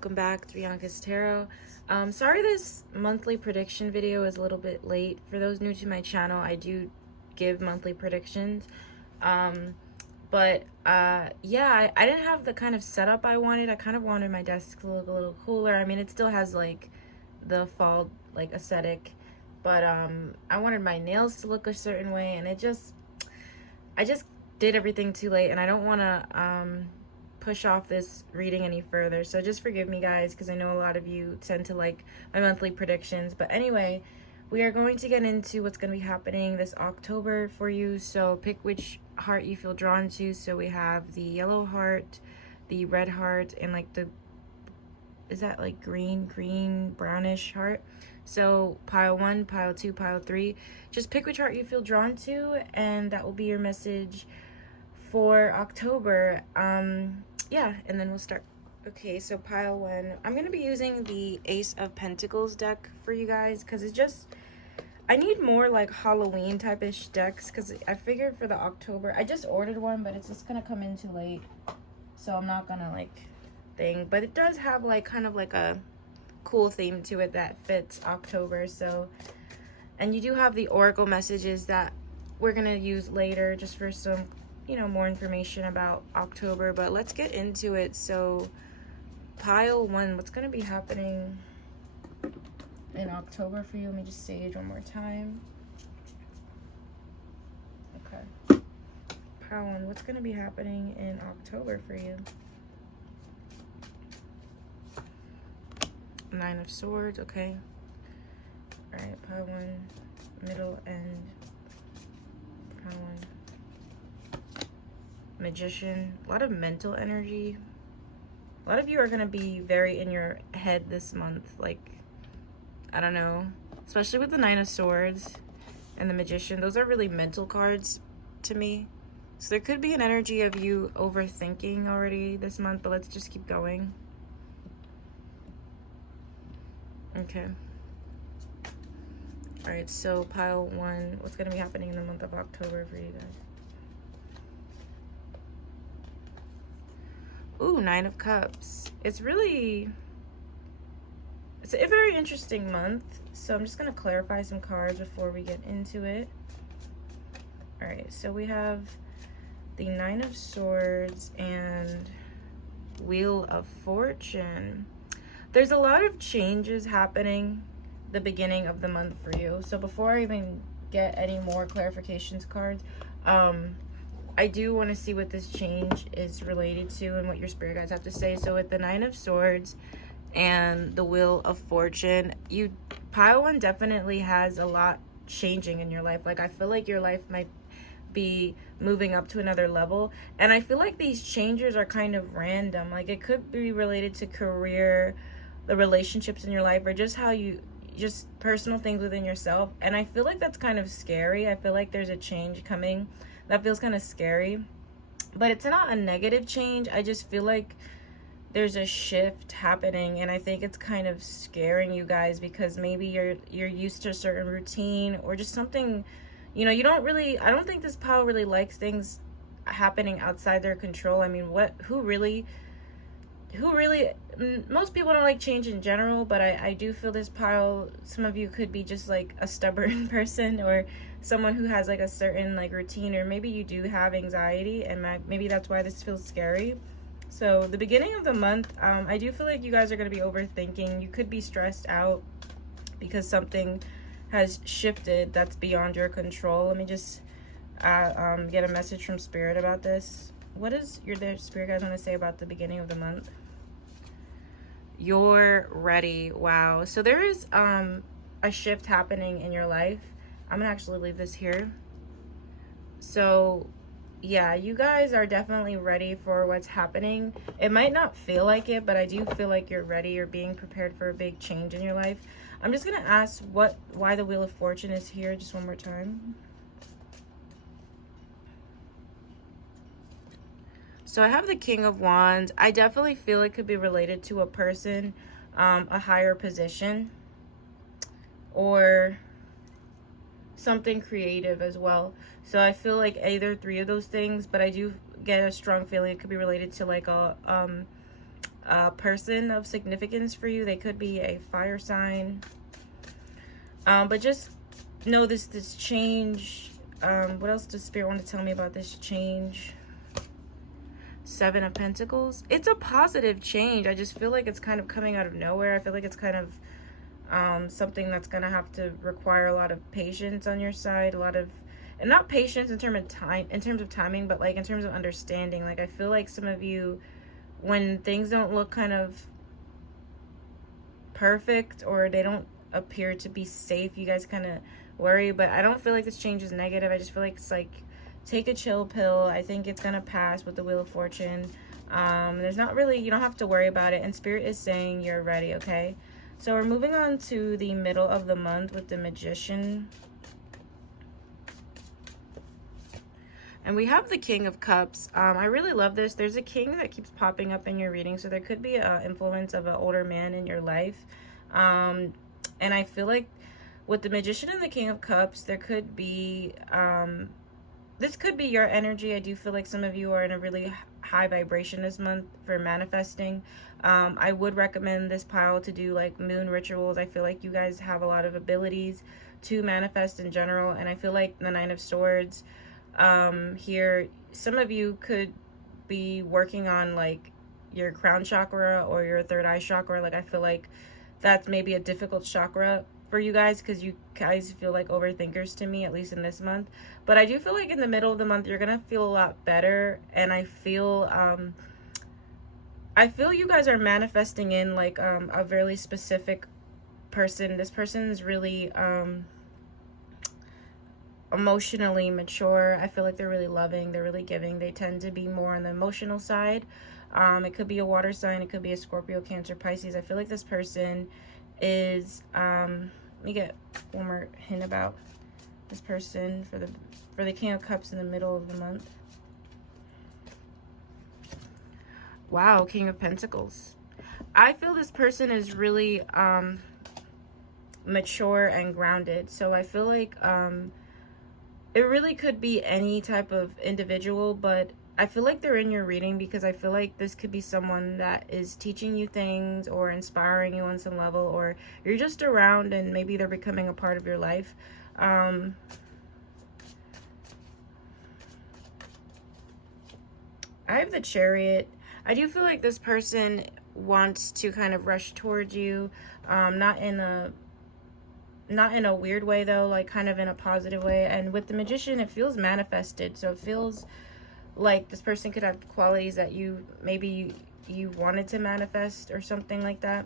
welcome back to Bianca's Tarot. Sorry this monthly prediction video is a little bit late. For those new to my channel, I do give monthly predictions. Yeah, I didn't have the kind of setup I wanted. I kind of wanted my desk to look a little cooler. I mean, it still has like the fall like aesthetic, but I wanted my nails to look a certain way, and I just did everything too late, and I don't want to push off this reading any further, so just forgive me guys, because I know a lot of you tend to like my monthly predictions. But anyway, we are going to get into what's going to be happening this October for you, so pick which heart you feel drawn to. So we have the yellow heart, the red heart, and like the, is that like green brownish heart? So pile 1, pile 2, pile 3, just pick which heart you feel drawn to, and that will be your message for October. Yeah, and then we'll start. Okay, so pile 1, I'm gonna be using the Ace of Pentacles deck for you guys, because it's just, I need more like Halloween type-ish decks, because I figured for the October, I just ordered one, but it's just gonna come in too late, so I'm not gonna like thing, but it does have like kind of like a cool theme to it that fits October. So, and you do have the oracle messages that we're gonna use later just for some, you know, more information about October. But let's get into it. So pile 1, what's gonna be happening in October for you? Let me just sage one more time. Okay, pile 1, what's gonna be happening in October for you? 9 of Swords, okay. All right, pile 1, middle end, pile 1. Magician, a lot of mental energy. A lot of you are gonna be very in your head this month, like, I don't know, especially with the 9 of Swords and the Magician. Those are really mental cards to me. So there could be an energy of you overthinking already this month, but let's just keep going. Okay. All right, so pile 1, what's going to be happening in the month of October for you guys? Ooh, 9 of Cups. It's a very interesting month. So I'm just going to clarify some cards before we get into it. All right, so we have the 9 of Swords and Wheel of Fortune. There's a lot of changes happening the beginning of the month for you. So before I even get any more clarifications cards, I do want to see what this change is related to and what your spirit guides have to say. So with the 9 of Swords and the Wheel of Fortune, pile 1 definitely has a lot changing in your life. Like, I feel like your life might be moving up to another level, and I feel like these changes are kind of random. Like, it could be related to career, the relationships in your life, or just how you, just personal things within yourself. And I feel like that's kind of scary. I feel like there's a change coming that feels kind of scary, but it's not a negative change. I just feel like there's a shift happening, and I think it's kind of scaring you guys, because maybe you're used to a certain routine, or just something, you know, I don't think this pile really likes things happening outside their control. I mean, who really, most people don't like change in general, but I do feel this pile, some of you could be just like a stubborn person, or someone who has like a certain like routine, or maybe you do have anxiety, and maybe that's why this feels scary. So the beginning of the month, I do feel like you guys are going to be overthinking. You could be stressed out because something has shifted that's beyond your control. Let me just get a message from Spirit about this. What does your Spirit guys want to say about the beginning of the month? You're ready. Wow. So there is a shift happening in your life. I'm gonna actually leave this here. So yeah, you guys are definitely ready for what's happening. It might not feel like it, but I do feel like you're ready. You're being prepared for a big change in your life. I'm just gonna ask why the Wheel of Fortune is here just one more time. So I have the King of Wands. I definitely feel it could be related to a person, a higher position, or something creative as well. So I feel like either 3 of those things, but I do get a strong feeling it could be related to like a person of significance for you. They could be a fire sign. But just know this change. What else does Spirit want to tell me about this change? Seven of Pentacles. It's a positive change. I just feel like it's kind of coming out of nowhere. I feel like it's kind of something that's gonna have to require a lot of patience on your side, a lot of, and not patience in terms of timing, but like in terms of understanding. Like I feel like some of you, when things don't look kind of perfect or they don't appear to be safe, you guys kind of worry. But I don't feel like this change is negative. I just feel like it's like, take a chill pill. I think it's gonna pass with the Wheel of Fortune. There's not really, you don't have to worry about it, and Spirit is saying you're ready. Okay, so we're moving on to the middle of the month with the Magician. And we have the King of Cups. I really love this. There's a king that keeps popping up in your reading, so there could be an influence of an older man in your life. And I feel like with the Magician and the King of Cups, there could be, this could be your energy. I do feel like some of you are in a really high vibration this month for manifesting. I would recommend this pile to do like moon rituals. I feel like you guys have a lot of abilities to manifest in general. And I feel like the Nine of Swords, here, some of you could be working on like your crown chakra or your third eye chakra. Like I feel like that's maybe a difficult chakra for you guys, because you guys feel like overthinkers to me, at least in this month. But I do feel like in the middle of the month you're gonna feel a lot better, and I feel you guys are manifesting in like a really specific person. This person is really emotionally mature. I feel like they're really loving, they're really giving. They tend to be more on the emotional side. It could be a water sign, it could be a Scorpio, Cancer, Pisces. I feel like this person is let me get one more hint about this person for the King of Cups in the middle of the month. Wow, King of Pentacles. I feel this person is really mature and grounded. So I feel like it really could be any type of individual, but I feel like they're in your reading because I feel like this could be someone that is teaching you things or inspiring you on some level, or you're just around and maybe they're becoming a part of your life. I have the Chariot. I do feel like this person wants to kind of rush towards you, not in a weird way though, like kind of in a positive way. And with the Magician, it feels manifested, so it feels like this person could have qualities that you wanted to manifest or something like that.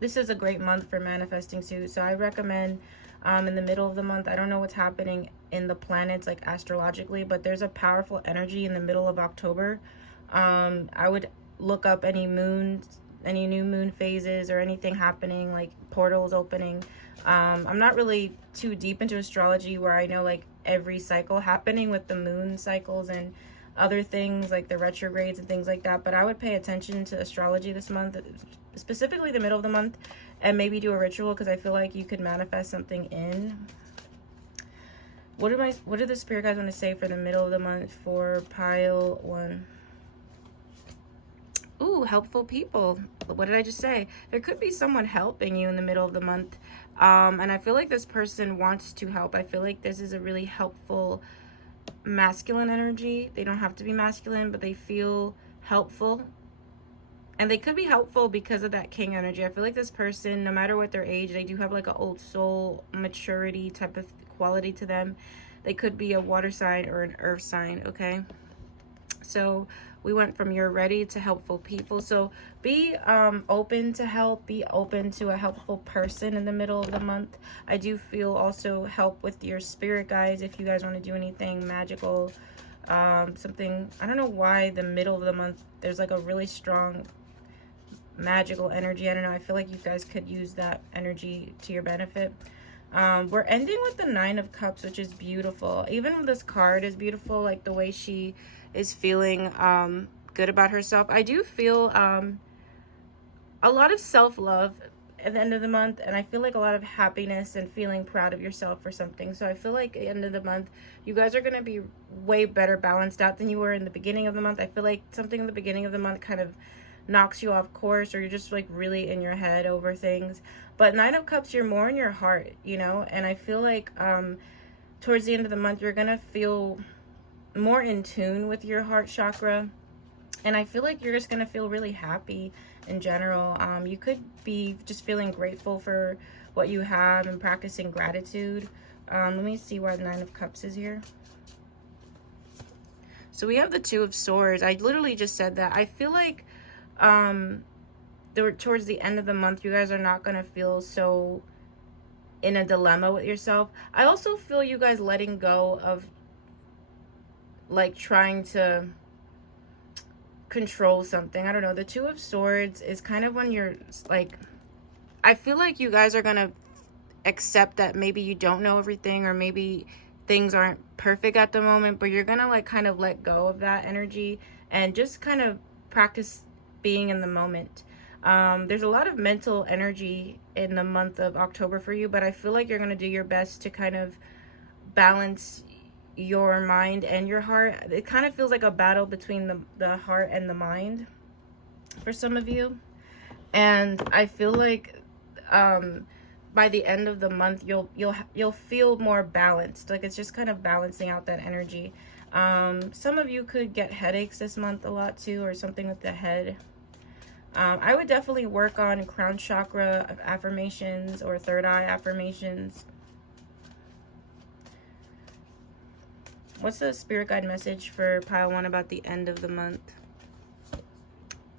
This is a great month for manifesting too, so I recommend in the middle of the month, I don't know what's happening in the planets like astrologically, but there's a powerful energy in the middle of October. I would look up any moons, any new moon phases or anything happening, like portals opening. I'm not really too deep into astrology where I know like every cycle happening with the moon cycles and other things like the retrogrades and things like that, but I would pay attention to astrology this month, specifically the middle of the month, and maybe do a ritual, because I feel like you could manifest something in. What do the spirit guides want to say for the middle of the month for pile 1? Ooh, helpful people. What did I just say? There could be someone helping you in the middle of the month. And I feel like this person wants to help. I feel like this is a really helpful masculine energy. They don't have to be masculine, but they feel helpful. And they could be helpful because of that king energy. I feel like this person, no matter what their age, they do have like an old soul maturity type of quality to them. They could be a water sign or an earth sign, okay? So we went from you're ready to helpful people. So be open to help, be open to a helpful person in the middle of the month. I do feel also help with your spirit guides if you guys want to do anything magical, something. I don't know why the middle of the month there's like a really strong magical energy. I don't know, I feel like you guys could use that energy to your benefit. We're ending with the Nine of Cups, which is beautiful. Even this card is beautiful, like the way she is feeling good about herself. I do feel a lot of self-love at the end of the month, and I feel like a lot of happiness and feeling proud of yourself for something. So I feel like at the end of the month, you guys are going to be way better balanced out than you were in the beginning of the month. I feel like something in the beginning of the month kind of knocks you off course, or you're just like really in your head over things. But Nine of Cups, you're more in your heart, you know, and I feel like towards the end of the month, you're going to feel more in tune with your heart chakra. And I feel like you're just going to feel really happy in general. You could be just feeling grateful for what you have and practicing gratitude. Let me see why the Nine of Cups is here. So we have the Two of Swords. I literally just said that. I feel like towards the end of the month, you guys are not going to feel so in a dilemma with yourself. I also feel you guys letting go of like trying to control something. I don't know. The Two of Swords is kind of when you're like, I feel like you guys are gonna accept that maybe you don't know everything, or maybe things aren't perfect at the moment, but you're gonna like kind of let go of that energy and just kind of practice being in the moment. There's a lot of mental energy in the month of October for you, but I feel like you're gonna do your best to kind of balance your mind and your heart. It kind of feels like a battle between the heart and the mind for some of you, and I feel like by the end of the month you'll feel more balanced. Like it's just kind of balancing out that energy. Some of you could get headaches this month a lot too, or something with the head. I would definitely work on crown chakra affirmations or third eye affirmations. What's the spirit guide message for pile 1 about the end of the month?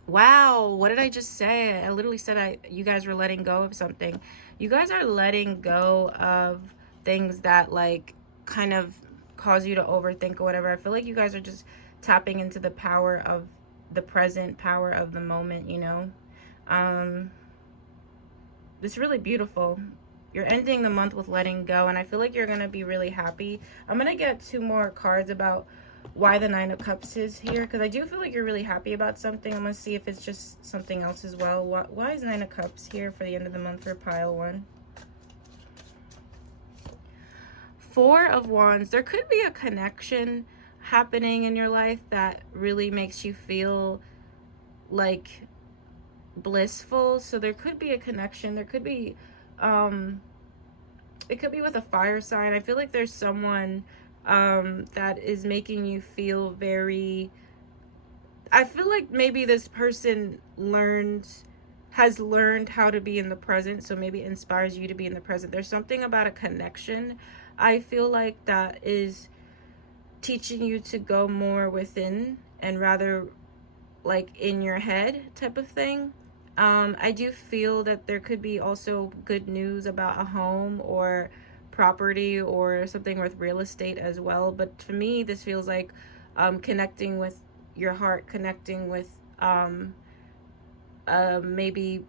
Wow, what did I just say? I literally said you guys were letting go of something. You guys are letting go of things that like kind of cause you to overthink or whatever. I feel like you guys are just tapping into the power of the present, power of the moment, you know. It's really beautiful. You're ending the month with letting go, and I feel like you're going to be really happy. I'm going to get 2 more cards about why the Nine of Cups is here, because I do feel like you're really happy about something. I'm going to see if it's just something else as well. Why is Nine of Cups here for the end of the month for pile 1? 4 of Wands. There could be a connection happening in your life that really makes you feel like blissful. So there could be a connection. There could be it could be with a fire sign. I feel like there's someone that is making you feel very, I feel like maybe this person has learned how to be in the present, so maybe it inspires you to be in the present. There's something about a connection, I feel like, that is teaching you to go more within and rather like in your head type of thing. I do feel that there could be also good news about a home or property or something with real estate as well. But to me, this feels like connecting with your heart, connecting with maybe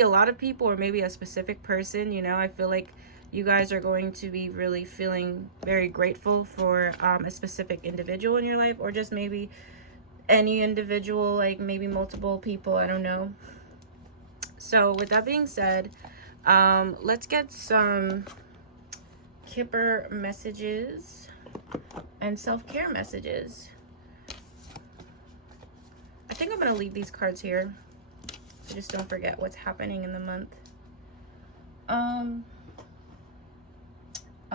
a lot of people, or maybe a specific person, you know. I feel like you guys are going to be really feeling very grateful for a specific individual in your life, or just maybe any individual, like maybe multiple people, I don't know. So with that being said, let's get some Kipper messages and self-care messages. I think I'm going to leave these cards here, so just don't forget what's happening in the month. I'll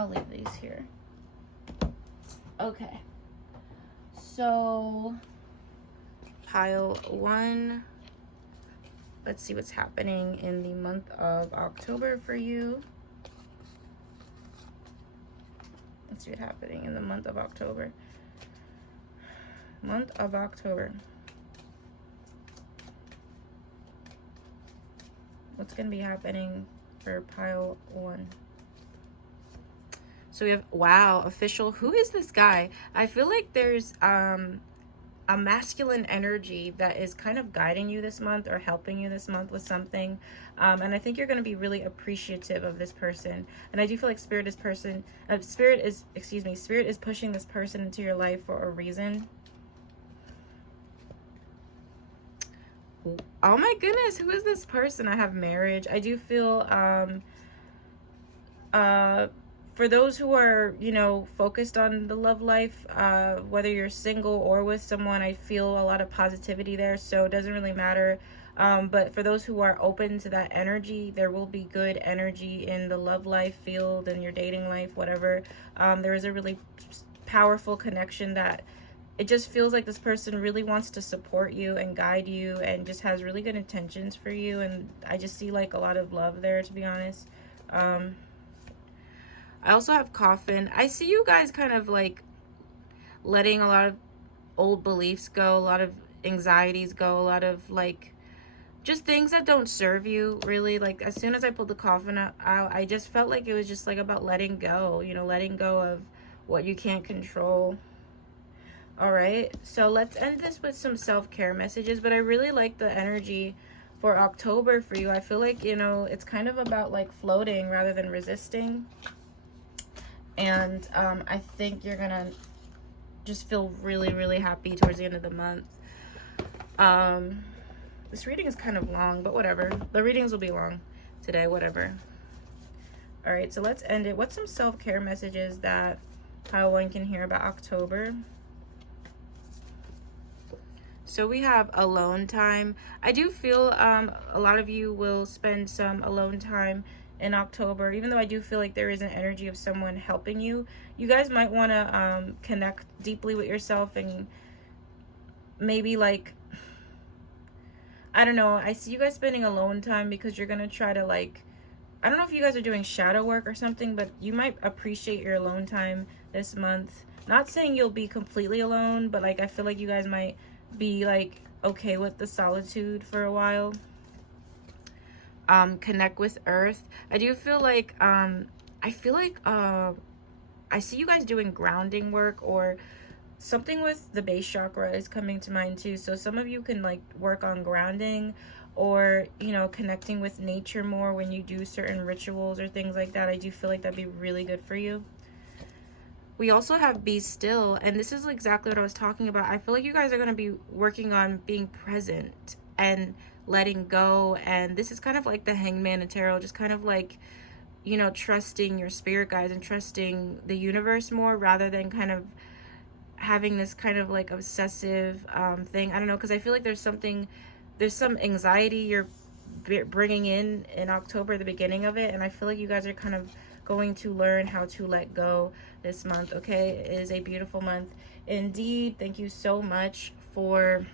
leave these here. Okay, so pile 1, let's see what's happening in the month of October for you. Let's see what's happening in the month of October. Month of October. What's going to be happening for pile 1? So we have, wow, official. Who is this guy? I feel like there's a masculine energy that is kind of guiding you this month or helping you this month with something. And I think you're going to be really appreciative of this person. And I do feel like Spirit is pushing this person into your life for a reason. Oh my goodness, who is this person? I have marriage. I do feel for those who are, you know, focused on the love life, whether you're single or with someone, I feel a lot of positivity there, so it doesn't really matter. But for those who are open to that energy, there will be good energy in the love life field and your dating life, whatever. There is a really powerful connection that it just feels like this person really wants to support you and guide you and just has really good intentions for you. And I just see like a lot of love there, to be honest. I also have coffin. I see you guys kind of like letting a lot of old beliefs go, a lot of anxieties go, a lot of like just things that don't serve you, really. Like as soon as I pulled the coffin out, I just felt like it was just like about letting go, you know, letting go of what you can't control. All right, so let's end this with some self-care messages. But I really like the energy for October for you. I feel like, you know, it's kind of about like floating rather than resisting. And I think you're gonna just feel really, really happy towards the end of the month. This reading is kind of long, but whatever. The readings will be long today, whatever. All right, so let's end it. What's some self-care messages that Pile 1 can hear about October? So we have alone time. I do feel a lot of you will spend some alone time in October, even though I do feel like there is an energy of someone helping you. You guys might want to connect deeply with yourself and maybe like, I don't know, I see you guys spending alone time because you're gonna try to like, I don't know if you guys are doing shadow work or something, but you might appreciate your alone time this month. Not saying you'll be completely alone, but like I feel like you guys might be like okay with the solitude for a while. Connect with earth. I do feel like I feel like I see you guys doing grounding work, or something with the base chakra is coming to mind too. So some of you can like work on grounding, or you know, connecting with nature more when you do certain rituals or things like that. I do feel like that'd be really good for you. We also have be still, and this is exactly what I was talking about. I feel like you guys are going to be working on being present and letting go, and this is kind of like the Hangman and Tarot, just kind of like, you know, trusting your spirit guides and trusting the universe more, rather than kind of having this kind of like obsessive thing. I don't know, because I feel like there's some anxiety you're bringing in October, the beginning of it, and I feel like you guys are kind of going to learn how to let go this month. Okay, it is a beautiful month indeed. Thank you so much for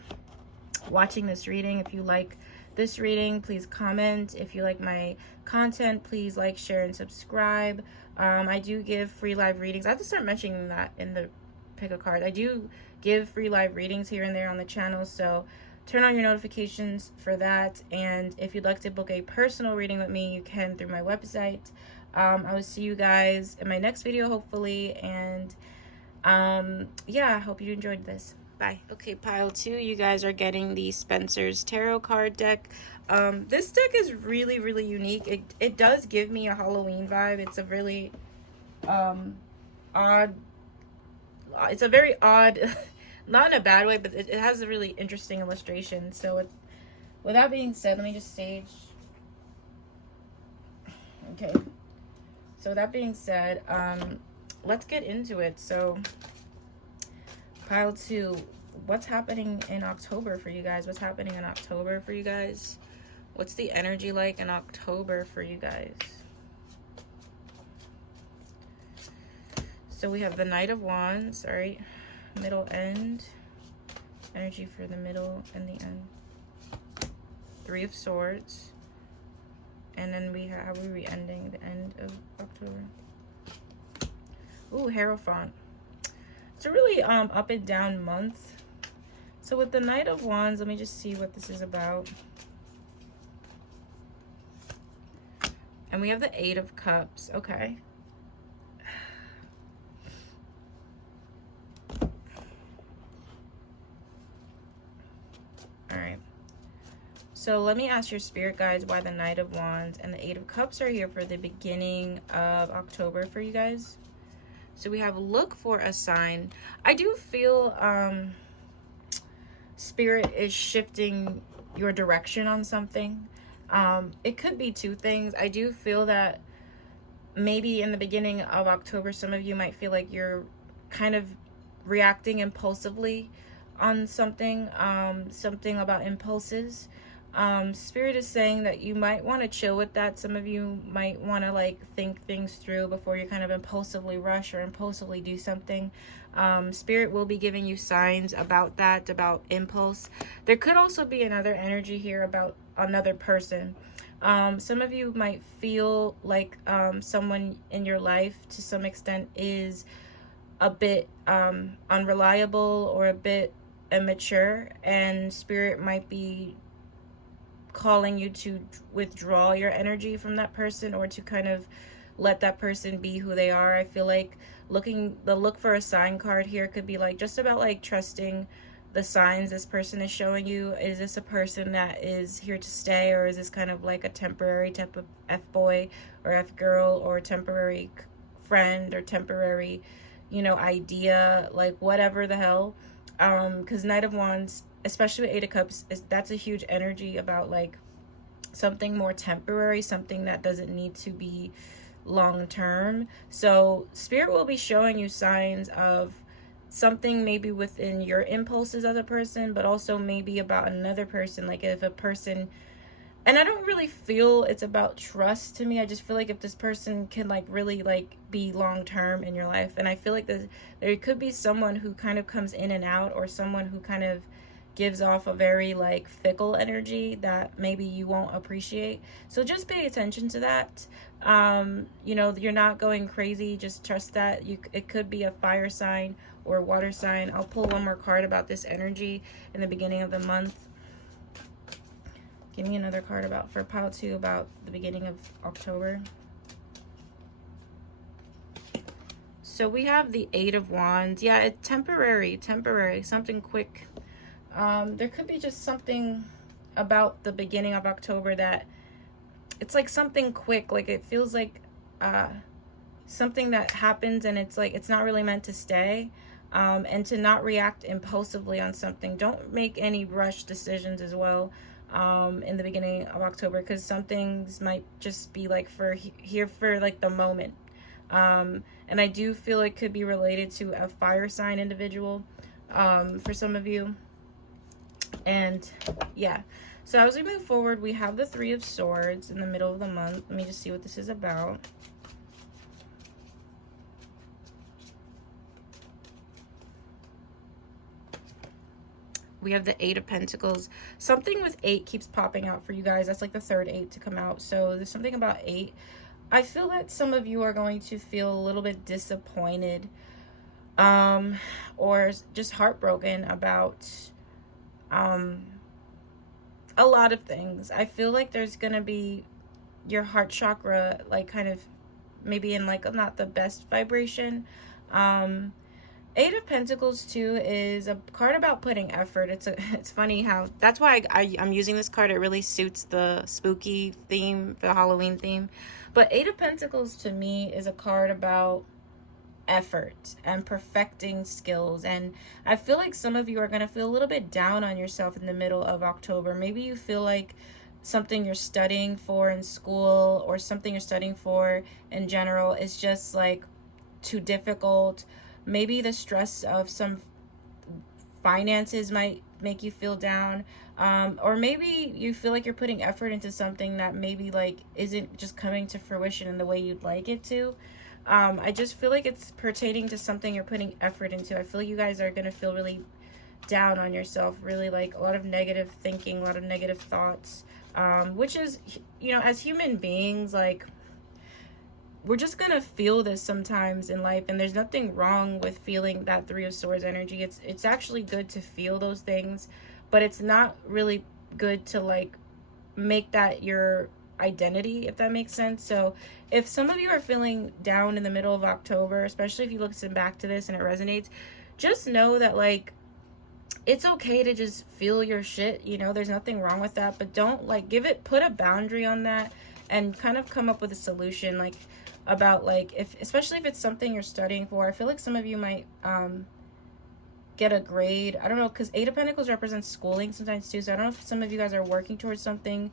watching this reading. If you like this reading, please comment. If you like my content, please like, share, and subscribe. I do give free live readings. I have to start mentioning that in the pick a card. I do give free live readings here and there on the channel, so turn on your notifications for that. And if you'd like to book a personal reading with me, you can through my website. I will see you guys in my next video, hopefully. And yeah, I hope you enjoyed this. Bye. Okay, pile 2, you guys are getting the Spencer's Tarot card deck. This deck is really, really unique. It does give me a Halloween vibe. It's a really odd, it's a very odd, not in a bad way, but it has a really interesting illustration. So with that being said, let me just stage. Okay. So with that being said, let's get into it. So pile 2, what's happening in October for you guys? What's happening in October for you guys? What's the energy like in October for you guys? So we have the Knight of Wands, all right, middle end, energy for the middle and the end. 3 of Swords. And then we have, how are we ending the end of October? Ooh, Hierophant. It's a really up and down month. So with the Knight of Wands, let me just see what this is about. And we have the 8 of Cups. Okay. All right. So let me ask your spirit guides why the Knight of Wands and the 8 of Cups are here for the beginning of October for you guys. So we have look for a sign. I do feel spirit is shifting your direction on something. It could be two things. I do feel that maybe in the beginning of October, some of you might feel like you're kind of reacting impulsively on something, something about impulses. Spirit is saying that you might want to chill with that. Some of you might want to like think things through before you kind of impulsively rush or impulsively do something. Spirit will be giving you signs about that, about impulse. There could also be another energy here about another person. Some of you might feel like someone in your life to some extent is a bit unreliable or a bit immature, and Spirit might be calling you to withdraw your energy from that person, or to kind of let that person be who they are. I feel like look for a sign card here could be like just about like trusting the signs this person is showing you. Is this a person that is here to stay, or is this kind of like a temporary type of F-boy or F-girl, or a temporary friend, or temporary, you know, idea, like whatever the hell. Because Knight of Wands, especially with Eight of Cups, that's a huge energy about like something more temporary, something that doesn't need to be long term. So Spirit will be showing you signs of something maybe within your impulses as a person, but also maybe about another person. Like if a person, and I don't really feel it's about trust to me. I just feel like if this person can like really like be long term in your life, and I feel like there could be someone who kind of comes in and out, or someone who kind of gives off a very like fickle energy that maybe you won't appreciate. So just pay attention to that. You know, you're not going crazy. Just trust that it could be a fire sign or a water sign. I'll pull one more card about this energy in the beginning of the month. Give me another card for pile 2 about the beginning of October. So we have the Eight of Wands. Yeah, it's temporary, something quick. There could be just something about the beginning of October that it's like something quick. Like it feels like something that happens and it's like it's not really meant to stay. And to not react impulsively on something. Don't make any rush decisions as well in the beginning of October, because some things might just be like here for like the moment. And I do feel it could be related to a fire sign individual for some of you. And yeah, so as we move forward, we have the Three of Swords in the middle of the month. Let me just see what this is about. We have the Eight of Pentacles. Something with 8 keeps popping out for you guys. That's like the third 8 to come out. So there's something about 8. I feel that some of you are going to feel a little bit disappointed or just heartbroken about a lot of things. I feel like there's going to be your heart chakra like kind of maybe in like not the best vibration. Eight of Pentacles too is a card about putting effort. It's funny how that's why I'm using this card. It really suits the spooky theme, the Halloween theme. But Eight of Pentacles to me is a card about effort and perfecting skills. And I feel like some of you are going to feel a little bit down on yourself in the middle of October. Maybe you feel like something you're studying for in school or something you're studying for in general is just like too difficult. Maybe the stress of some finances might make you feel down. Or maybe you feel like you're putting effort into something that maybe like isn't just coming to fruition in the way you'd like it to. I just feel like it's pertaining to something you're putting effort into. I feel like you guys are going to feel really down on yourself, really like a lot of negative thinking, a lot of negative thoughts, which is, you know, as human beings, like, we're just gonna feel this sometimes in life, and there's nothing wrong with feeling that Three of Swords energy. It's actually good to feel those things, but it's not really good to like make that your identity, if that makes sense. So if some of you are feeling down in the middle of October, especially if you listen back to this and it resonates, just know that like it's okay to just feel your shit, you know, there's nothing wrong with that, but don't like put a boundary on that and kind of come up with a solution, like especially if it's something you're studying for. I feel like some of you might get a grade. I don't know, because Eight of Pentacles represents schooling sometimes too. So I don't know if some of you guys are working towards something,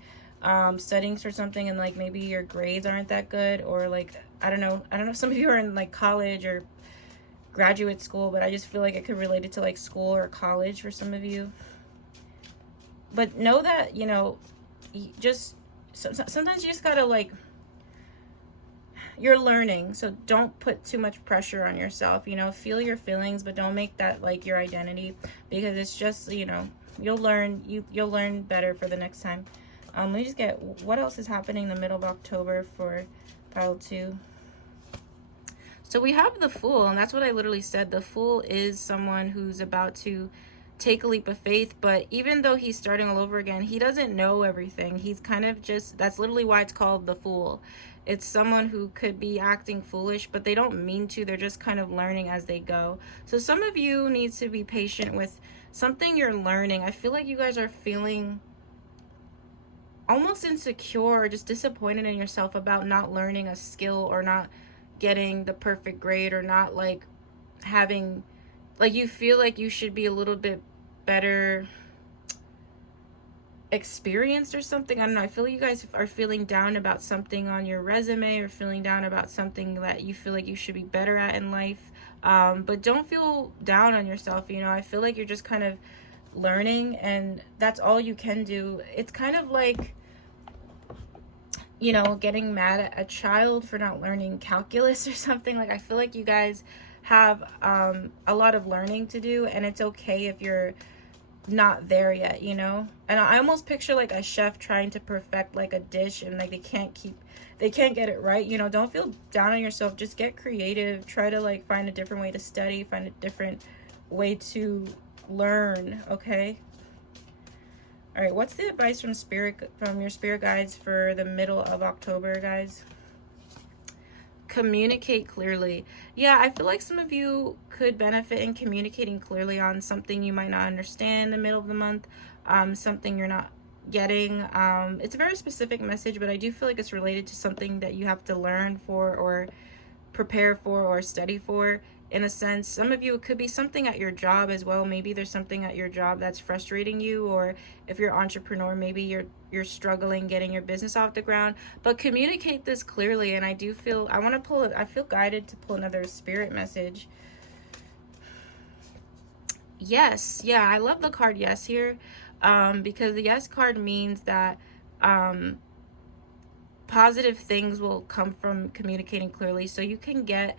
studying for something, and like maybe your grades aren't that good, or like I don't know if some of you are in like college or graduate school, but I just feel like it could relate it to like school or college for some of you. But know that, you know, just sometimes you just gotta like, you're learning, so don't put too much pressure on yourself. You know, feel your feelings, but don't make that like your identity, because it's just, you know, you'll learn better for the next time. Let me just get what else is happening in the middle of October for pile 2. So we have the Fool, and that's what I literally said. The Fool is someone who's about to take a leap of faith, but even though he's starting all over again, he doesn't know everything. He's kind of just, that's literally why it's called the Fool. It's someone who could be acting foolish, but they don't mean to. They're just kind of learning as they go. So some of you need to be patient with something you're learning. I feel like you guys are feeling almost insecure or just disappointed in yourself about not learning a skill, or not getting the perfect grade, or not like having, like you feel like you should be a little bit better experienced or something. I don't know. I feel like you guys are feeling down about something on your resume, or feeling down about something that you feel like you should be better at in life. But don't feel down on yourself. You know, I feel like you're just kind of learning, and that's all you can do. It's kind of like, you know, getting mad at a child for not learning calculus or something. Like, I feel like you guys have a lot of learning to do, and it's okay if you're not there yet, you know. And I almost picture like a chef trying to perfect like a dish, and like they can't get it right, you know. Don't feel down on yourself. Just get creative. Try to like find a different way to study, find a different way to learn. Okay. All right, what's the advice from your spirit guides for the middle of October, guys? Communicate clearly. Yeah, I feel like some of you could benefit in communicating clearly on something you might not understand in the middle of the month, something you're not getting. It's a very specific message, but I do feel like it's related to something that you have to learn for, or prepare for, or study for, in a sense. Some of you, it could be something at your job as well. Maybe there's something at your job that's frustrating you, or if you're an entrepreneur, maybe you're struggling getting your business off the ground. But communicate this clearly. And I do feel, I feel guided to pull another spirit message. Yes. Yeah, I love the card yes here, because the yes card means that positive things will come from communicating clearly. So you can get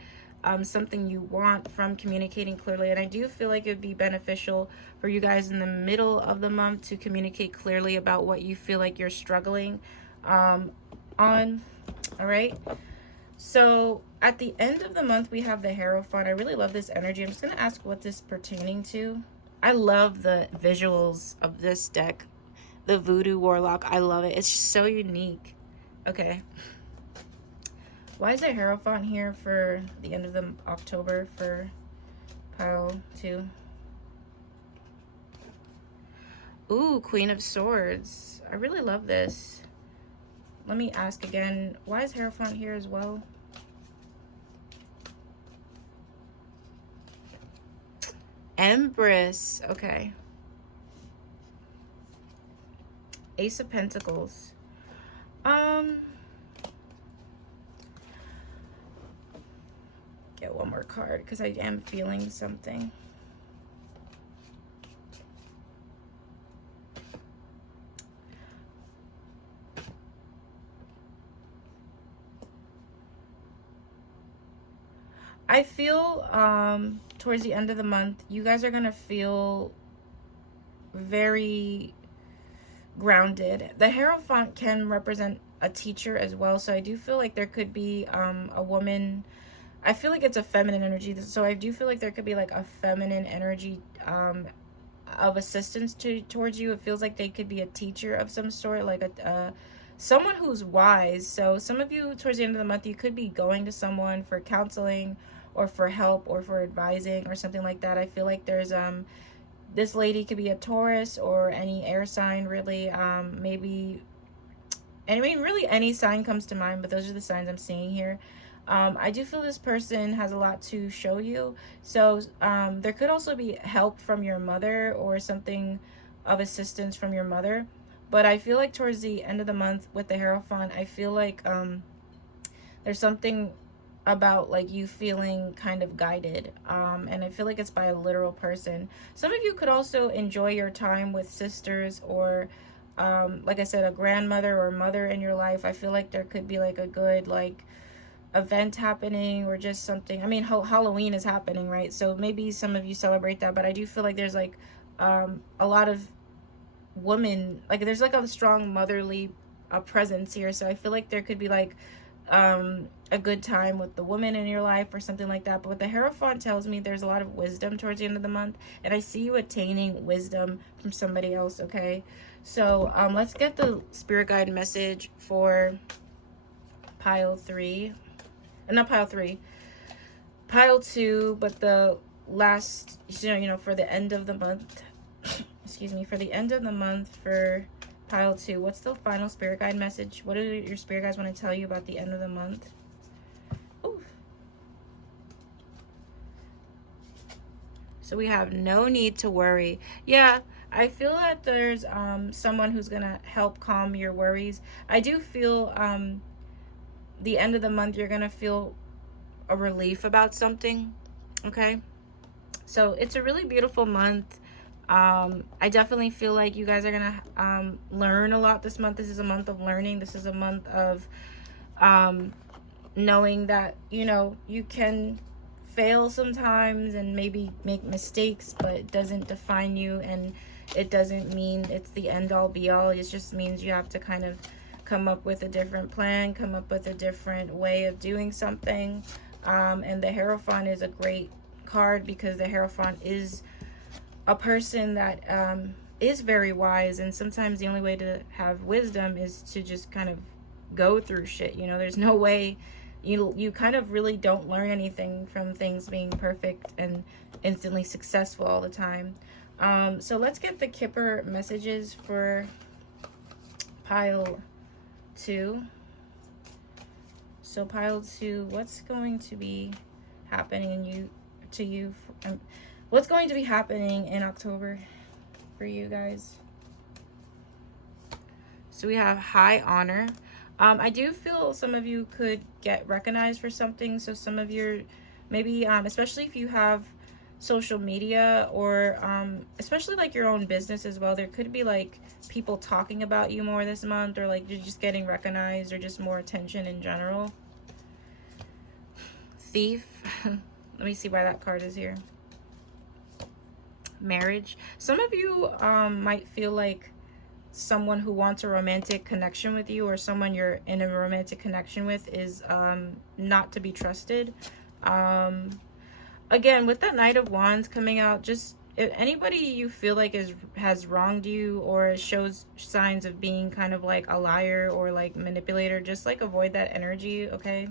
something you want from communicating clearly. And I do feel like it would be beneficial for you guys in the middle of the month to communicate clearly about what you feel like you're struggling on. All right. So at the end of the month, we have the Hierophant. I really love this energy. I'm just going to ask what this is pertaining to. I love the visuals of this deck. The Voodoo Warlock. I love it. It's just so unique. Okay. Why is there Hierophant here for the end of the October for pile 2? Ooh, Queen of Swords. I really love this. Let me ask again. Why is Hierophant here as well? Empress. Okay. Ace of Pentacles. Get one more card because I am feeling something. I feel towards the end of the month, you guys are gonna feel very grounded. The Hierophant can represent a teacher as well, so I do feel like there could be a woman. I feel like it's a feminine energy, so I do feel like there could be like a feminine energy of assistance towards you. It feels like they could be a teacher of some sort, like a someone who's wise. So some of you towards the end of the month, you could be going to someone for counseling or for help or for advising or something like that. I feel like there's this lady could be a Taurus or any air sign, really. Maybe, I mean, really any sign comes to mind, but those are the signs I'm seeing here. I do feel this person has a lot to show you. So there could also be help from your mother or something of assistance from your mother. But I feel like towards the end of the month with the Hierophant, I feel like there's something about like you feeling kind of guided, and I feel like it's by a literal person. Some of you could also enjoy your time with sisters or like I said, a grandmother or mother in your life. I feel like there could be like a good like event happening or just something. I mean, Halloween is happening, right? So maybe some of you celebrate that, but I do feel like there's like a lot of women, like there's like a strong motherly presence here. So I feel like there could be like a good time with the woman in your life or something like that. But what the Hierophant tells me, there's a lot of wisdom towards the end of the month, and I see you attaining wisdom from somebody else. Okay, so let's get the spirit guide message for pile 3, not pile 3, pile 2, but the last, you know, for the end of the month. Excuse me, for the end of the month for pile 2. What's the final spirit guide message? What do your spirit guides want to tell you about the end of the month? Ooh. So we have no need to worry. Yeah, I feel that there's someone who's gonna help calm your worries. I do feel the end of the month you're gonna feel a relief about something. Okay, so it's a really beautiful month. I definitely feel like you guys are gonna learn a lot this month. This is a month of learning. This is a month of knowing that, you know, you can fail sometimes and maybe make mistakes, but it doesn't define you, and it doesn't mean it's the end all be all. It just means you have to kind of come up with a different plan, come up with a different way of doing something. And the Hierophant is a great card because the Hierophant is a person that is very wise, and sometimes the only way to have wisdom is to just kind of go through shit. You know, there's no way, you kind of really don't learn anything from things being perfect and instantly successful all the time. So let's get the Kipper messages for pile 2. So pile 2, what's going to be happening to you? What's going to be happening in October for you guys? So we have high honor. I do feel some of you could get recognized for something. So some of your, maybe, especially if you have social media or especially like your own business as well, there could be like people talking about you more this month, or like you're just getting recognized, or just more attention in general. Thief. Let me see why that card is here. Marriage. Some of you might feel like someone who wants a romantic connection with you, or someone you're in a romantic connection with, is not to be trusted. Again, with that Knight of Wands coming out, just if anybody you feel like has wronged you or shows signs of being kind of like a liar or like manipulator, just like avoid that energy. Okay.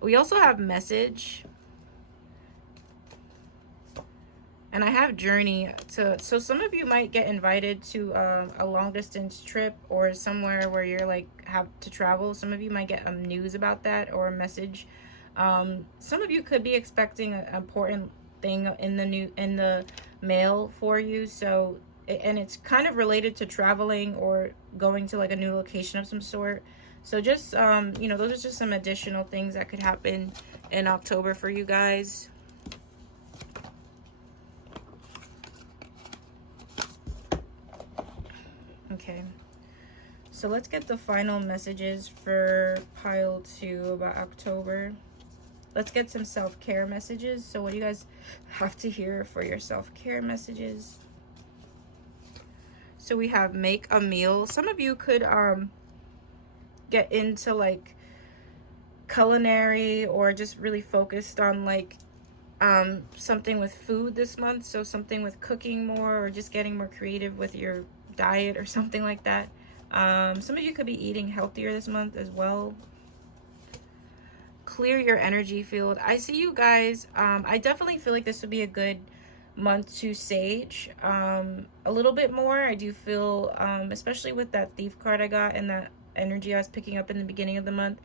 We also have message. And I have journey. So some of you might get invited to a long distance trip, or somewhere where you're like have to travel. Some of you might get news about that, or a message. Some of you could be expecting an important thing in the mail for you. So, and it's kind of related to traveling or going to like a new location of some sort. So just you know, those are just some additional things that could happen in October for you guys. Okay, so let's get the final messages for pile 2 about October. Let's get some self-care messages. So what do you guys have to hear for your self-care messages? So we have make a meal. Some of you could get into like culinary, or just really focused on like something with food this month. So something with cooking more, or just getting more creative with your diet or something like that. Some of you could be eating healthier this month as well. Clear your energy field. I see you guys. I definitely feel like this would be a good month to sage a little bit more. I do feel especially with that Thief card I got, and that energy I was picking up in the beginning of the month.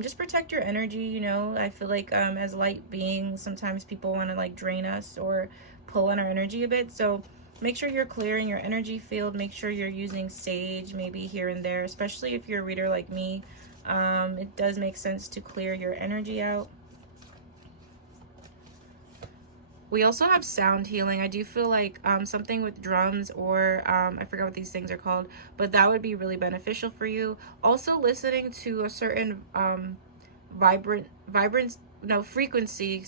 Just protect your energy, you know. I feel like as light beings, sometimes people want to like drain us or pull on our energy a bit. So make sure you're clearing your energy field. Make sure you're using sage maybe here and there, especially if you're a reader like me. It does make sense to clear your energy out. We also have sound healing. I do feel like something with drums or I forgot what these things are called, but that would be really beneficial for you. Also listening to a certain frequency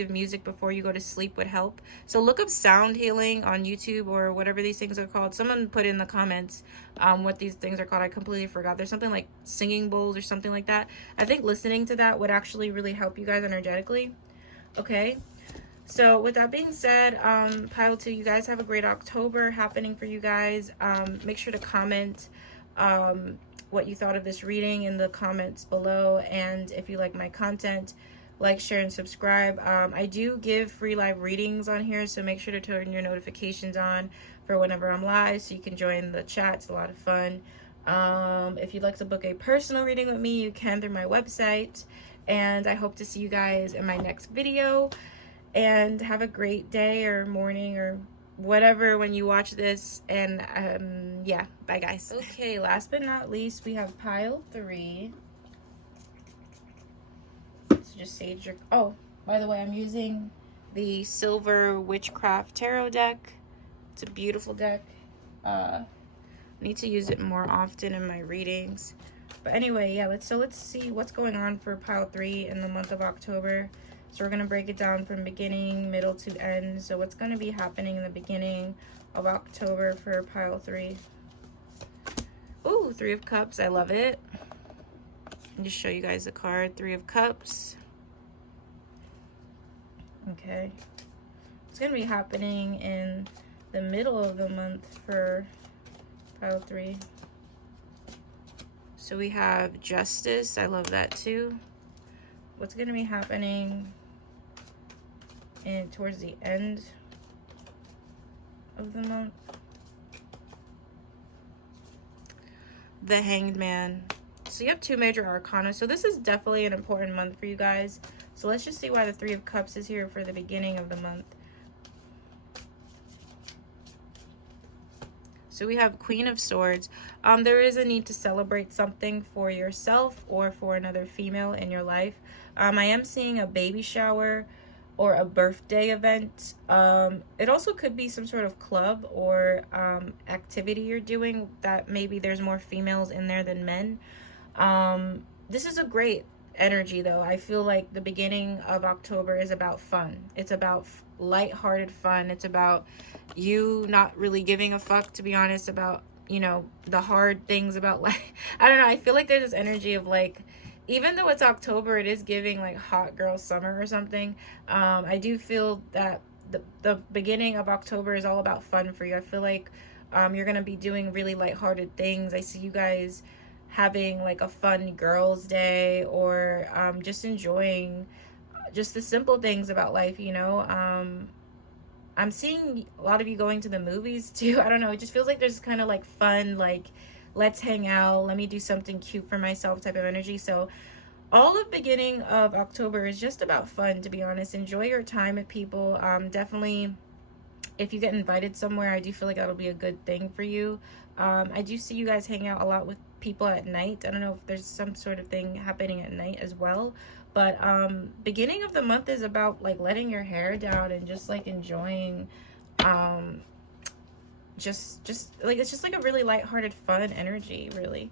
of music before you go to sleep would help. So look up sound healing on YouTube or whatever these things are called. Someone put in the comments what these things are called. I completely forgot. There's something like singing bowls or something like that. I think listening to that would actually really help you guys energetically. Okay. So with that being said, pile 2, you guys have a great October happening for you guys. Make sure to comment what you thought of this reading in the comments below. And if you like my content, like, share, and subscribe. I do give free live readings on here, so make sure to turn your notifications on for whenever I'm live so you can join the chat. It's a lot of fun. If you'd like to book a personal reading with me, you can through my website. And I hope to see you guys in my next video. And have a great day or morning or whatever when you watch this. And yeah, bye guys. Okay, last but not least, we have pile 3. So just sage your... Oh, by the way, I'm using the Silver Witchcraft Tarot deck. It's a beautiful deck. I need to use it more often in my readings. But anyway, yeah, let's see what's going on for pile 3 in the month of October. So we're going to break it down from beginning, middle to end. So what's going to be happening in the beginning of October for pile 3? Ooh, 3 of Cups. I love it. I'll just show you guys the card. 3 of Cups. Okay. It's going to be happening in the middle of the month for pile 3. So we have Justice. I love that too. What's going to be happening towards the end of the month? The Hanged Man. So you have 2 major arcana. So this is definitely an important month for you guys. So let's just see why the 3 of Cups is here for the beginning of the month. So we have Queen of Swords. There is a need to celebrate something for yourself or for another female in your life. I am seeing a baby shower or a birthday event. It also could be some sort of club or activity you're doing that maybe there's more females in there than men. This is a great energy though. I feel like the beginning of October is about fun. It's about lighthearted fun. It's about you not really giving a fuck, to be honest, about, you know, the hard things about life. I don't know. I feel like there's this energy of like, even though it's October, it is giving like hot girl summer or something. I do feel that the beginning of October is all about fun for you. I feel like you're going to be doing really lighthearted things. I see you guys having like a fun girls' day or just enjoying just the simple things about life, you know. I'm seeing a lot of you going to the movies too. I don't know. It just feels like there's kind of like fun, like let's hang out, let me do something cute for myself type of energy. So all of beginning of October is just about fun, to be honest. Enjoy your time with people. Definitely, if you get invited somewhere, I do feel like that'll be a good thing for you. I do see you guys hang out a lot with people at night. I don't know if there's some sort of thing happening at night as well. But beginning of the month is about like letting your hair down and just like enjoying just like it's just like a really lighthearted fun energy, really.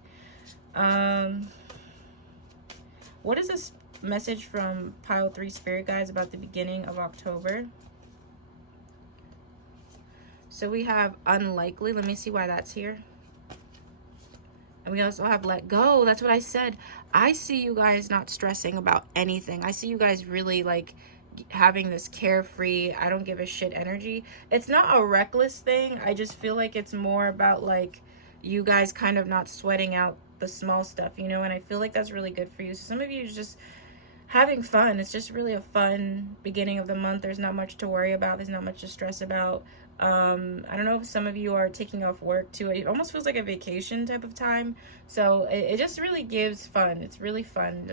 What is this message from pile 3 spirit guides about the beginning of October? So we have unlikely. Let me see why that's here. And we also have let go. That's what I said. I see you guys not stressing about anything. I see you guys really like having this carefree, I don't give a shit energy. It's not a reckless thing. I just feel like it's more about like you guys kind of not sweating out the small stuff, you know, and I feel like that's really good for you. So some of you just having fun. It's just really a fun beginning of the month. There's not much to worry about. There's not much to stress about. I don't know if some of you are taking off work too. It almost feels like a vacation type of time. So it just really gives fun. It's really fun.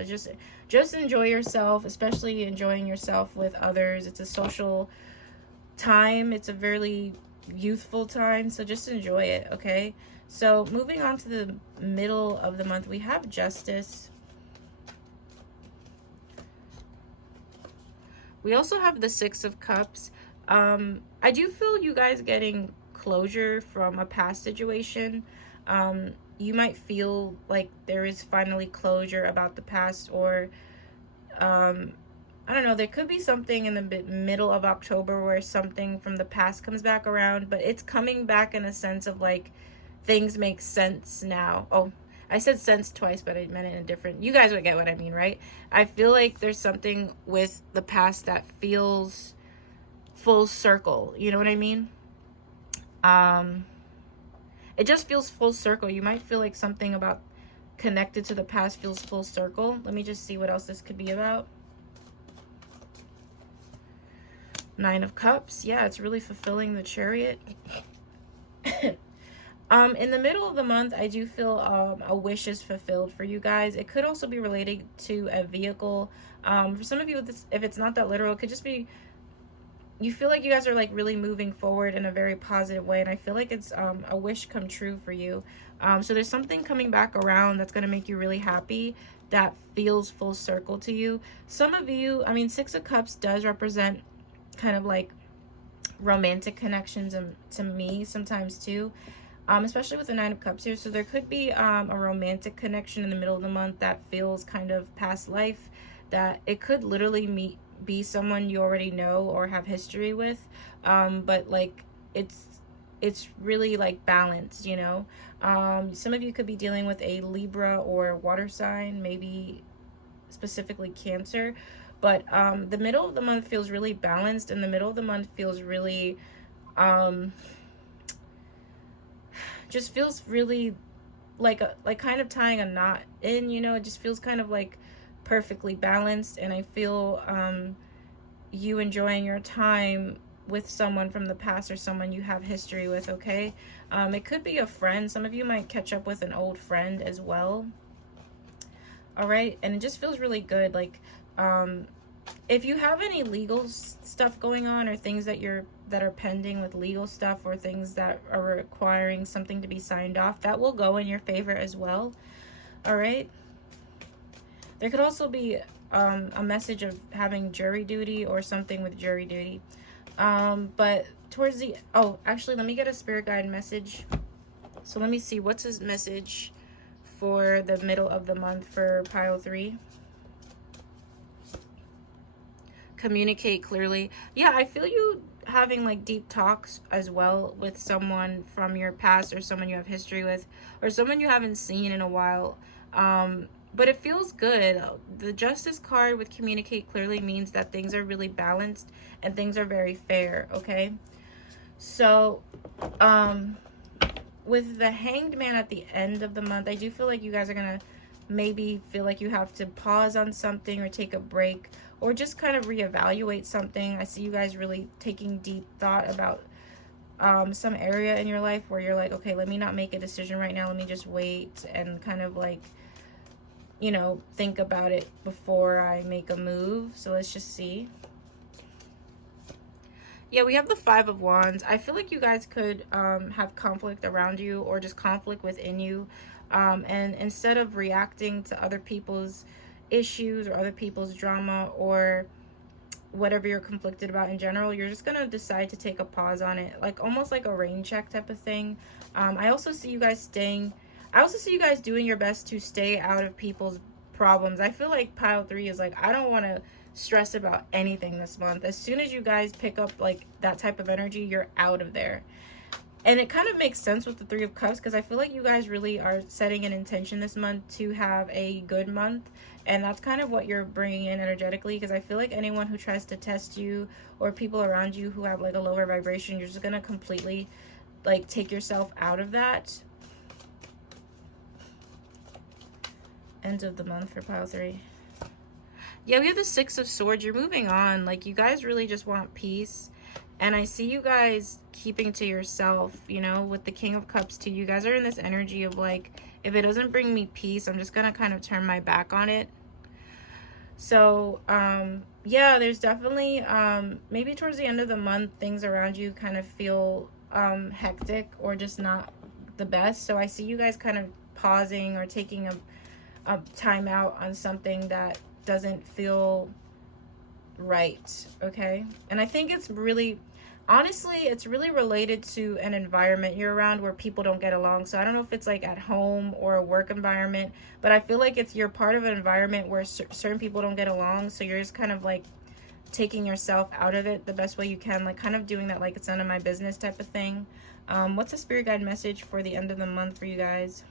Just enjoy yourself, especially enjoying yourself with others. It's a social time. It's a very youthful time. So just enjoy it, okay? So moving on to the middle of the month, we have Justice. We also have the Six of Cups. I do feel you guys getting closure from a past situation. You might feel like there is finally closure about the past, or I don't know, there could be something in the middle of October where something from the past comes back around, but it's coming back in a sense of like things make sense now. Oh, I said sense twice, but I meant it in a different, you guys would get what I mean, right? I feel like there's something with the past that feels full circle, you know what I mean? It just feels full circle. You might feel like something about connected to the past feels full circle. Let me just see what else this could be about. Nine of Cups. Yeah, it's really fulfilling the Chariot. In the middle of the month, I do feel a wish is fulfilled for you guys. It could also be related to a vehicle. For some of you, if it's not that literal, it could just be you feel like you guys are like really moving forward in a very positive way, and I feel like it's a wish come true for you. So there's something coming back around that's going to make you really happy, that feels full circle to you. Some of you, I mean, Six of Cups does represent kind of like romantic connections, and to me sometimes too, especially with the Nine of Cups here. So there could be a romantic connection in the middle of the month that feels kind of past life, that it could literally be someone you already know or have history with, but like it's really like balanced, you know. Some of you could be dealing with a Libra or water sign, maybe specifically Cancer, but the middle of the month feels really balanced, and the middle of the month feels really just feels really like kind of tying a knot in, you know. It just feels kind of like perfectly balanced, and I feel you enjoying your time with someone from the past or someone you have history with, okay? It could be a friend. Some of you might catch up with an old friend as well. All right, and it just feels really good. Like if you have any legal stuff going on, or things that are pending with legal stuff, or things that are requiring something to be signed off, that will go in your favor as well. All right, there could also be a message of having jury duty or something with jury duty. But towards the, oh, actually, let me get a spirit guide message. So let me see, what's his message for the middle of the month for pile 3? Communicate clearly. Yeah, I feel you having like deep talks as well with someone from your past, or someone you have history with, or someone you haven't seen in a while. But it feels good. The Justice card with communicate clearly means that things are really balanced and things are very fair, okay? So, with the Hanged Man at the end of the month, I do feel like you guys are going to maybe feel like you have to pause on something, or take a break, or just kind of reevaluate something. I see you guys really taking deep thought about some area in your life where you're like, okay, let me not make a decision right now. Let me just wait and kind of like, you know, think about it before I make a move. So let's just see. Yeah, we have the Five of Wands. I feel like you guys could have conflict around you, or just conflict within you. And instead of reacting to other people's issues or other people's drama, or whatever you're conflicted about in general, you're just going to decide to take a pause on it. Like almost like a rain check type of thing. I also see you guys doing your best to stay out of people's problems. I feel like pile 3 is like, I don't want to stress about anything this month. As soon as you guys pick up like that type of energy, you're out of there. And it kind of makes sense with the Three of Cups, because I feel like you guys really are setting an intention this month to have a good month. And that's kind of what you're bringing in energetically, because I feel like anyone who tries to test you, or people around you who have like a lower vibration, you're just going to completely like take yourself out of that. End of the month for pile 3. Yeah, we have the Six of Swords. You're moving on. Like you guys really just want peace, And I see you guys keeping to yourself, you know, with the King of Cups too. You guys are in this energy of like, if it doesn't bring me peace, I'm just going to kind of turn my back on it. So, yeah, there's definitely, maybe towards the end of the month, things around you kind of feel hectic or just not the best. So I see you guys kind of pausing or taking a time out on something that doesn't feel right, okay? And I think it's really, honestly, it's really related to an environment you're around where people don't get along. So I don't know if it's like at home or a work environment, but I feel like you're part of an environment where certain people don't get along. So you're just kind of like taking yourself out of it the best way you can, like kind of doing that like it's none of my business type of thing. What's a spirit guide message for the end of the month for you guys?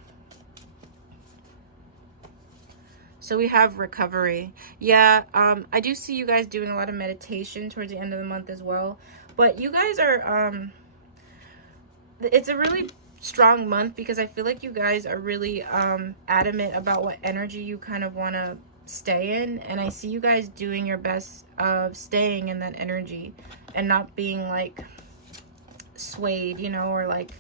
So we have recovery. Yeah, I do see you guys doing a lot of meditation towards the end of the month as well. But you guys are, it's a really strong month because I feel like you guys are really adamant about what energy you kind of want to stay in. And I see you guys doing your best of staying in that energy and not being like swayed, you know, or like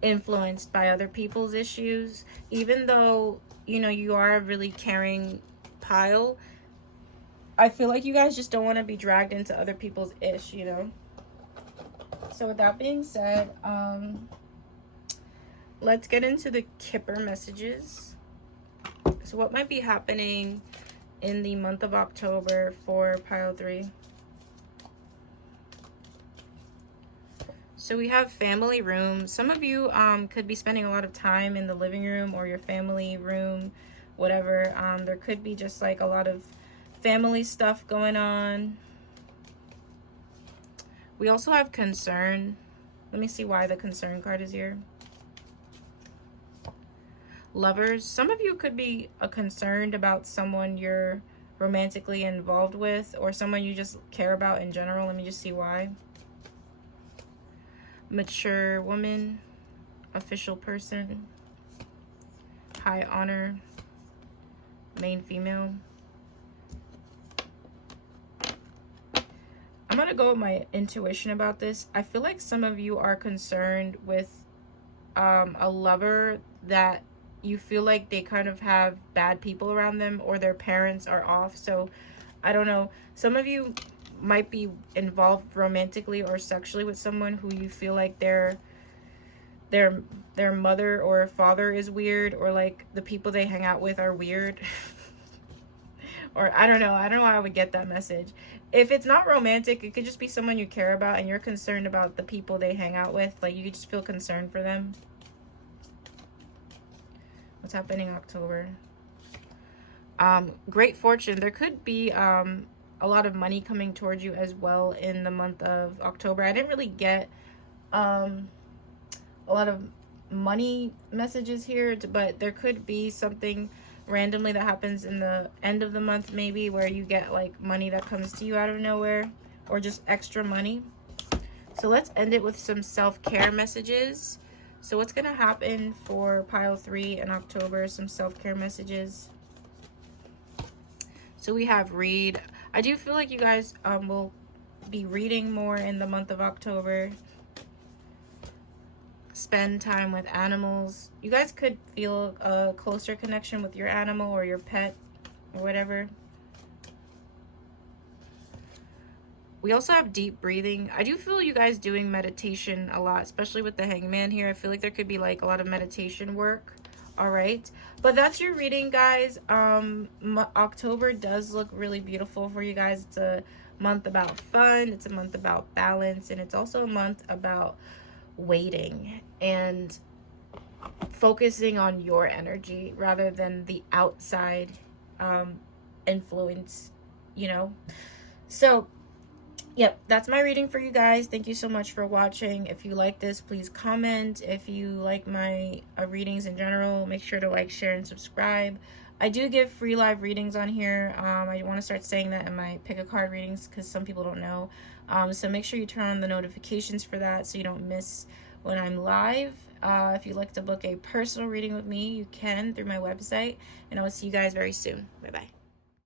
influenced by other people's issues. Even though, you know, you are a really caring pile, I feel like you guys just don't want to be dragged into other people's ish, you know. So with that being said, let's get into the Kipper messages. So what might be happening in the month of October for pile 3? So we have family room. Some of you could be spending a lot of time in the living room or your family room, whatever. There could be just like a lot of family stuff going on. We also have concern. Let me see why the concern card is here. Lovers. Some of you could be concerned about someone you're romantically involved with or someone you just care about in general. Let me just see why. Mature woman, official person, high honor, main female. I'm gonna go with my intuition about this. I feel like some of you are concerned with a lover that you feel like they kind of have bad people around them or their parents are off. So I don't know, some of you might be involved romantically or sexually with someone who you feel like their mother or father is weird, or like the people they hang out with are weird. Or I don't know why I would get that message. If it's not romantic, it could just be someone you care about and you're concerned about the people they hang out with. Like you just feel concerned for them. What's happening in October? Great fortune. There could be a lot of money coming towards you as well in the month of October. I didn't really get a lot of money messages here, but there could be something randomly that happens in the end of the month maybe where you get like money that comes to you out of nowhere or just extra money. So let's end it with some self-care messages. So what's gonna happen for pile 3 in October? Some self-care messages. So we have read. I do feel like you guys will be reading more in the month of October. Spend time with animals. You guys could feel a closer connection with your animal or your pet or whatever. We also have deep breathing. I do feel you guys doing meditation a lot, especially with the Hangman here. I feel like there could be like a lot of meditation work. All right, but that's your reading, guys. October does look really beautiful for you guys. It's a month about fun. It's a month about balance, and it's also a month about waiting and focusing on your energy rather than the outside influence, you know. So yep, that's my reading for you guys. Thank you so much for watching. If you like this, please comment. If you like my readings in general, make sure to like, share, and subscribe. I do give free live readings on here. I want to start saying that in my pick a card readings because some people don't know. So make sure you turn on the notifications for that so you don't miss when I'm live. If you'd like to book a personal reading with me, you can through my website. And I will see you guys very soon. Bye-bye.